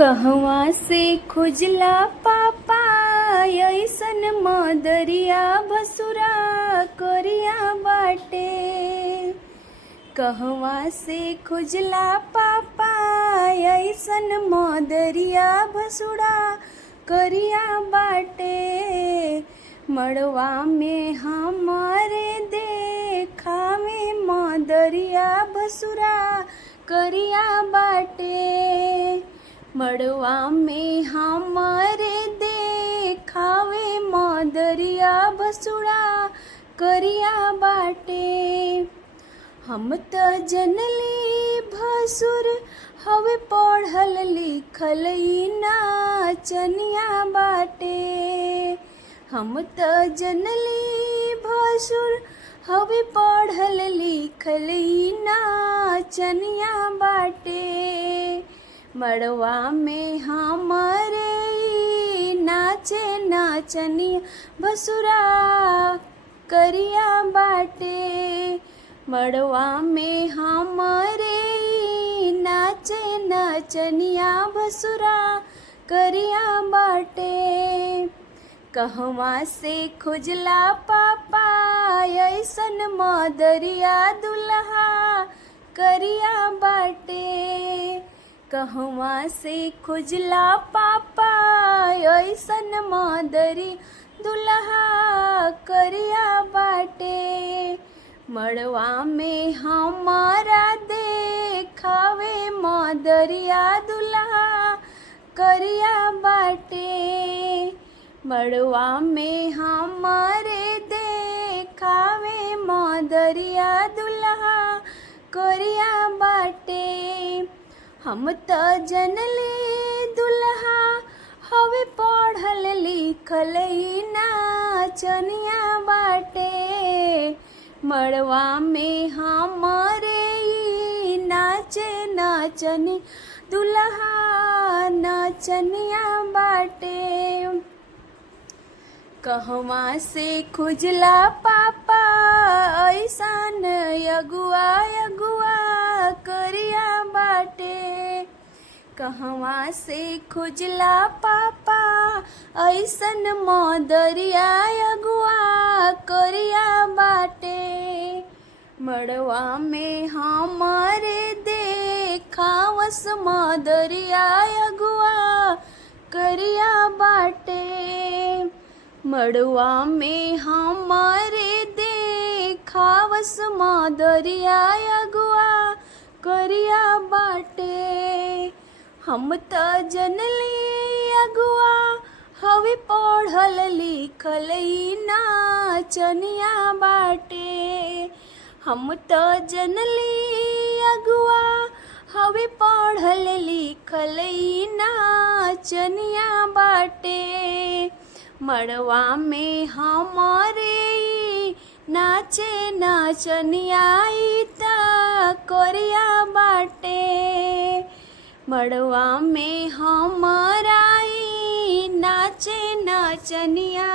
कहवा से खुजला पापा अइसन मदरिया भसुरा करिया बाटे। कहवा से खुजला पापा अइसन मदरिया भसुरा करिया बाटे। मड़वा में हमारे देखावे मदरिया भसुरा करिया बाटे। मड़वा में हमारे देखावे मदरिया भसुरा करिया बाटे। हम त जनली भसुर हवे पढ़ल लिखल ई नाचनिया बाटे। हम त जनली भसुर हवे पढ़ल लिखल ई नाचनिया बाटे। मड़वा में हमारे नाचे नाचनिया भसुरा करिया बाटे। मड़वा में हमारे नाचे नाचनिया भसुरा करिया बाटे। कहवा से खुजला पापा अइसन मदरिया दुल्हा करिया बाटे। कहवा से खुजला पापा अइसन मदरी दुल्हा करिया बाटे। मड़वा में हमारा देखावे मदरिया दुल्हा करिया बाटे। मड़वा में हमारे देखावे मदरिया दुल्हा करिया बाटे। हम त जनली दुल्हा हवे पढ़ल लिखल ई नाचनिया बाटे। मड़वा में हमारे नाचे नाचनी दुल्हा नाचनिया बाटे। कहवा से खुजला पापा अइसन अगुआ अगुआ करिया बाटे। कहवा से खुजला पापा अइसन मदरिया अगुआ करिया बाटे। मड़वा में हमारे देखावस मदरिया अगुआ करिया बाटे। मड़वा में हमारे देखावस मदरिया अगुआ करिया बाटे। हम त जनली अगुआ हवे पढ़ल लिखल ई नाचनिया बाटे। हम त जनली अगुआ हवे पढ़ल लिखल ई नाचनिया बाटे। मड़वा में हमारे नाचे नाचनिया त करिया बाटे। मड़वा में हमारा नाचे नाचनिया।